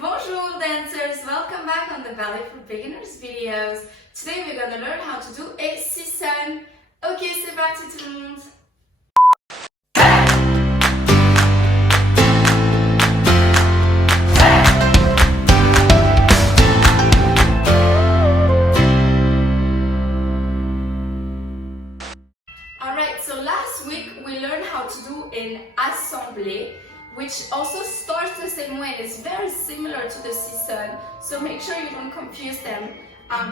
Bonjour dancers, welcome back on the Ballet for Beginners videos. Today we're gonna learn how to do a Sissone. Ok, c'est parti tout le monde. Alright, so last week we learned how to do an assemblée, which also starts the same way. It's very similar to the Sissone, so make sure you don't confuse them.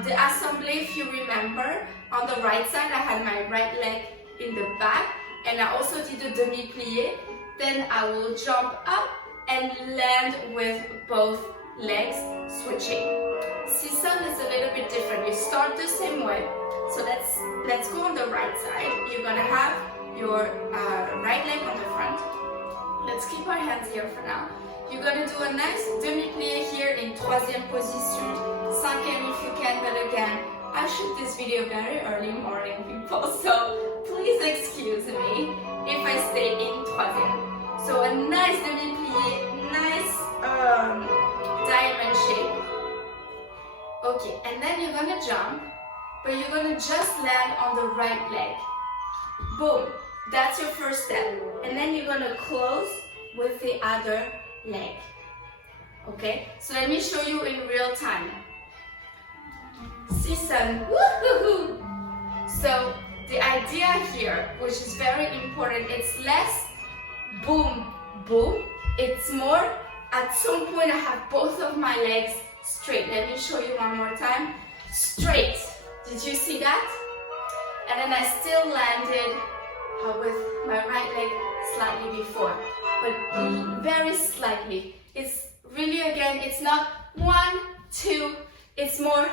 The assemblée, if you remember, on the right side I had my right leg in the back and I also did a demi-plié. Then I will jump up and land with both legs switching. Sissone is a little bit different. You start the same way. So let's go on the right side. You're gonna have your right leg on the front. Let's keep our hands here for now. You're gonna do a nice demi-plié here in troisième position, cinquième if you can, but again, I shoot this video very early morning, people, so please excuse me if I stay in troisième. So a nice demi-plié, nice diamond shape. Okay, and then you're gonna jump, but you're gonna just land on the right leg. Boom, that's your first step. And then you're gonna close with the other leg. Okay, so let me show you in real time. Sissone, woohoo! So the idea here, which is very important, it's less boom, boom. It's more, at some point I have both of my legs straight. Let me show you one more time. Straight. Did you see that? And then I still landed with my right leg slightly before, but very slightly. It's really, again, it's not 1, 2, it's more,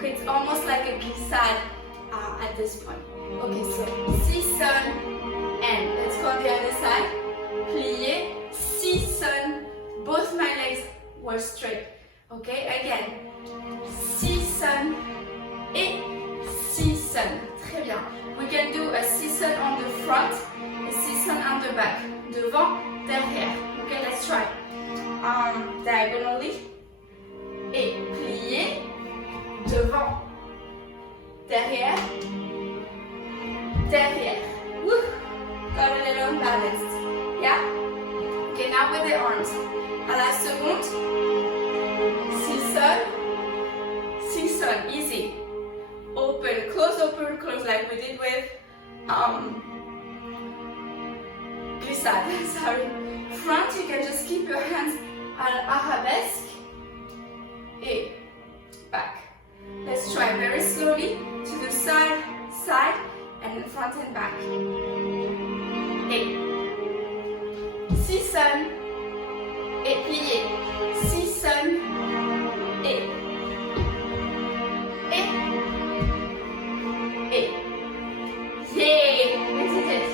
it's almost like a glissade at this point. Okay, so Sissone, and let's go on the other side. Plié, Sissone, both my legs were straight. Okay, again, Sissone et Sissone. Très bien. We can do a Sissone on the front, a Sissone on the back. Devant, derrière. Okay, let's try. Diagonally. Et plié. Devant. Derrière. Derrière. Woo! Got a little unbalanced. Yeah? Okay, now with the arms. À la seconde. Sissone. Sissone. Easy. Open, close, like we did with glissade, sorry. Front, you can just keep your hands at arabesque. Et back. Let's try very slowly to the side, and then front and back. Et Sissone, et plié. Sissone, et yay! We did it!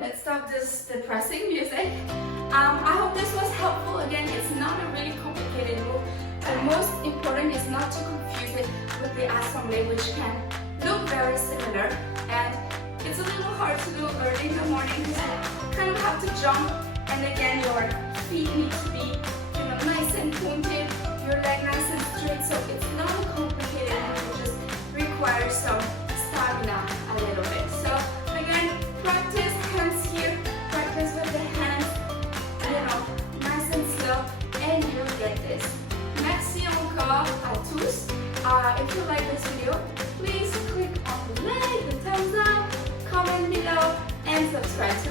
Let's stop this depressing music. I hope this was helpful. Again, it's not a really complicated move. The most important is not to confuse it with the assemblée, which can look very similar. And it's a little hard to do early in the morning because you kind of have to jump. And again, your feet need to be nice and pointed, your leg nice and straight. So it's not a complicated move. It just requires some stamina a little bit. So again, practice hands here, practice with the hands, nice and slow, and you'll get this. Merci encore à tous. If you like this video, please click on the like, the thumbs up, comment below, and subscribe to